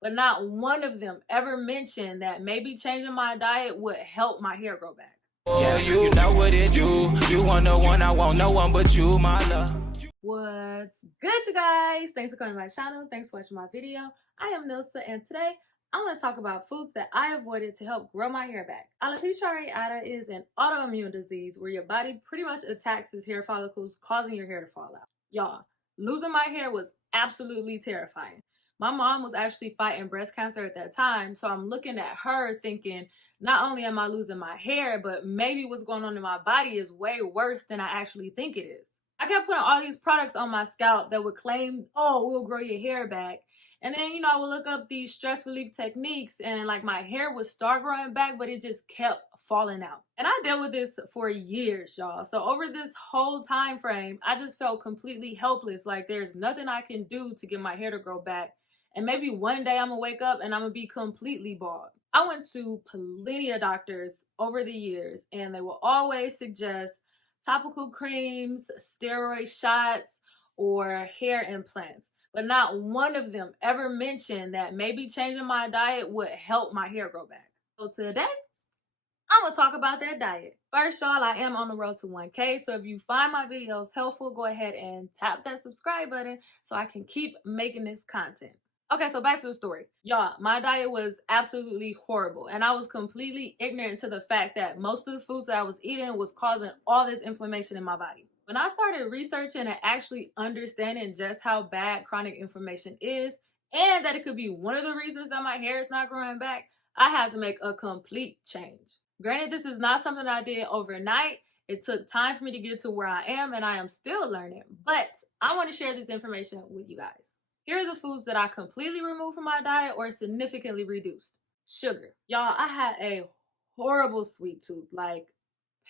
but not one of them ever mentioned that maybe changing my diet would help my hair grow back. Yeah, you know what it do. You want no one, I want no one but you, my love. What's good, you guys? Thanks for coming to my channel. Thanks for watching my video. I am Nilsa, and today I want to talk about foods that I avoided to help grow my hair back. Alopecia areata is an autoimmune disease where your body pretty much attacks its hair follicles, causing your hair to fall out. Y'all, losing my hair was absolutely terrifying. My mom was actually fighting breast cancer at that time, so I'm looking at her thinking, not only am I losing my hair, but maybe what's going on in my body is way worse than I actually think it is. I kept putting all these products on my scalp that would claim, oh, we'll grow your hair back. And then, I would look up these stress relief techniques and like my hair would start growing back, but it just kept falling out. And I dealt with this for years, y'all. So over this whole time frame, I just felt completely helpless. Like there's nothing I can do to get my hair to grow back. And maybe one day I'm gonna wake up and I'm gonna be completely bald. I went to plenty of doctors over the years and they will always suggest topical creams, steroid shots, or hair implants. But not one of them ever mentioned that maybe changing my diet would help my hair grow back. So today, I'm gonna talk about that diet. First, y'all, I am on the road to 1K. So if you find my videos helpful, go ahead and tap that subscribe button so I can keep making this content. Okay, so back to the story. Y'all, my diet was absolutely horrible. And I was completely ignorant to the fact that most of the foods that I was eating was causing all this inflammation in my body. When I started researching and actually understanding just how bad chronic inflammation is, and that it could be one of the reasons that my hair is not growing back, I had to make a complete change. Granted, this is not something I did overnight. It took time for me to get to where I am, and I am still learning. But I want to share this information with you guys. Here are the foods that I completely removed from my diet or significantly reduced. Sugar. Y'all, I had a horrible sweet tooth. Like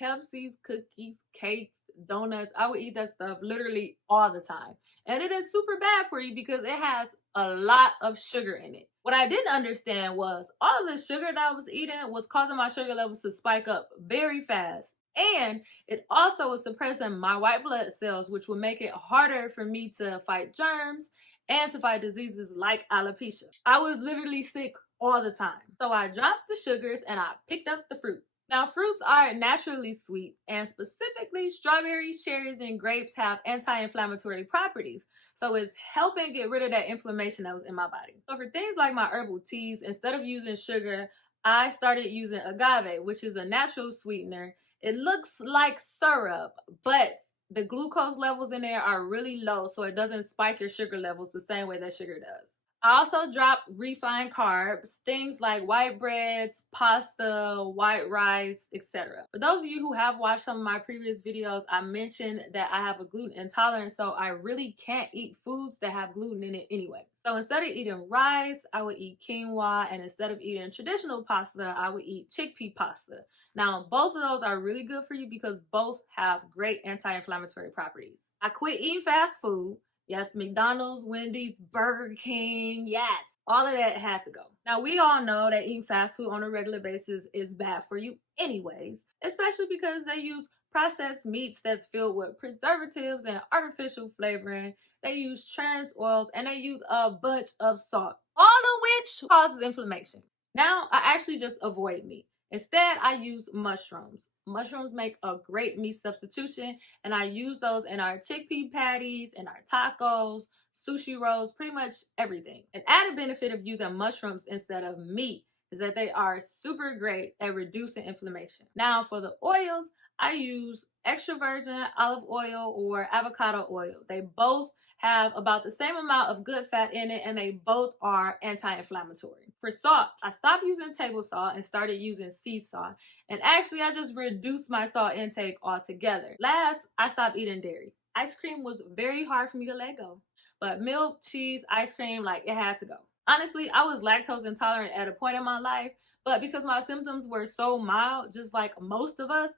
Pepsis, cookies, cakes, donuts. I would eat that stuff literally all the time. And it is super bad for you because it has a lot of sugar in it. What I didn't understand was all of the sugar that I was eating was causing my sugar levels to spike up very fast. And it also was suppressing my white blood cells, which would make it harder for me to fight germs and to fight diseases like alopecia. I was literally sick all the time. So I dropped the sugars and I picked up the fruit. Now, fruits are naturally sweet, and specifically strawberries, cherries, and grapes have anti-inflammatory properties. So it's helping get rid of that inflammation that was in my body. So for things like my herbal teas, instead of using sugar, I started using agave, which is a natural sweetener. It looks like syrup, but the glucose levels in there are really low, so it doesn't spike your sugar levels the same way that sugar does. I also dropped refined carbs, things like white breads, pasta, white rice, etc. For those of you who have watched some of my previous videos, I mentioned that I have a gluten intolerance, so I really can't eat foods that have gluten in it anyway. So instead of eating rice, I would eat quinoa, and instead of eating traditional pasta, I would eat chickpea pasta. Now, both of those are really good for you because both have great anti-inflammatory properties. I quit eating fast food. Yes, McDonald's, Wendy's, Burger King, yes, all of that had to go. Now, we all know that eating fast food on a regular basis is bad for you anyways, especially because they use processed meats that's filled with preservatives and artificial flavoring. They use trans oils and they use a bunch of salt, all of which causes inflammation. Now, I actually just avoid meat. Instead, I use mushrooms. Mushrooms make a great meat substitution, and I use those in our chickpea patties, in our tacos, sushi rolls, pretty much everything. An added benefit of using mushrooms instead of meat is that they are super great at reducing inflammation. Now, for the oils, I use extra virgin olive oil or avocado oil. They both have about the same amount of good fat in it, and they both are anti-inflammatory. For salt, I stopped using table salt and started using sea salt. And actually, I just reduced my salt intake altogether. Last, I stopped eating dairy. Ice cream was very hard for me to let go. But milk, cheese, ice cream, like it had to go. Honestly, I was lactose intolerant at a point in my life, but because my symptoms were so mild, just like most of us,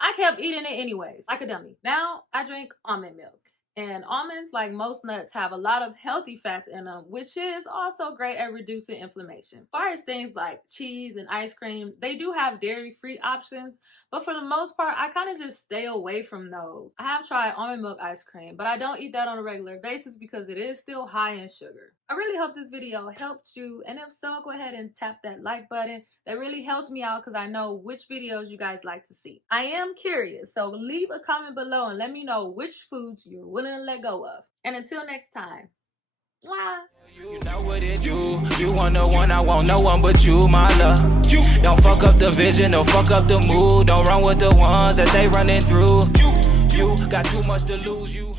I kept eating it anyways, like a dummy. Now, I drink almond milk. And almonds, like most nuts, have a lot of healthy fats in them, which is also great at reducing inflammation. As far as things like cheese and ice cream, they do have dairy-free options, but for the most part, I kind of just stay away from those. I have tried almond milk ice cream, but I don't eat that on a regular basis because it is still high in sugar. I really hope this video helped you, and if so, go ahead and tap that like button. That really helps me out because I know which videos you guys like to see. I am curious, so leave a comment below and let me know which foods you're willing to let go of. And until next time, mwah! You know what it do. You want no one, I want no one but you, my love. Don't fuck up the vision, don't fuck up the mood. Don't run with the ones that they running through. You got too much to lose, you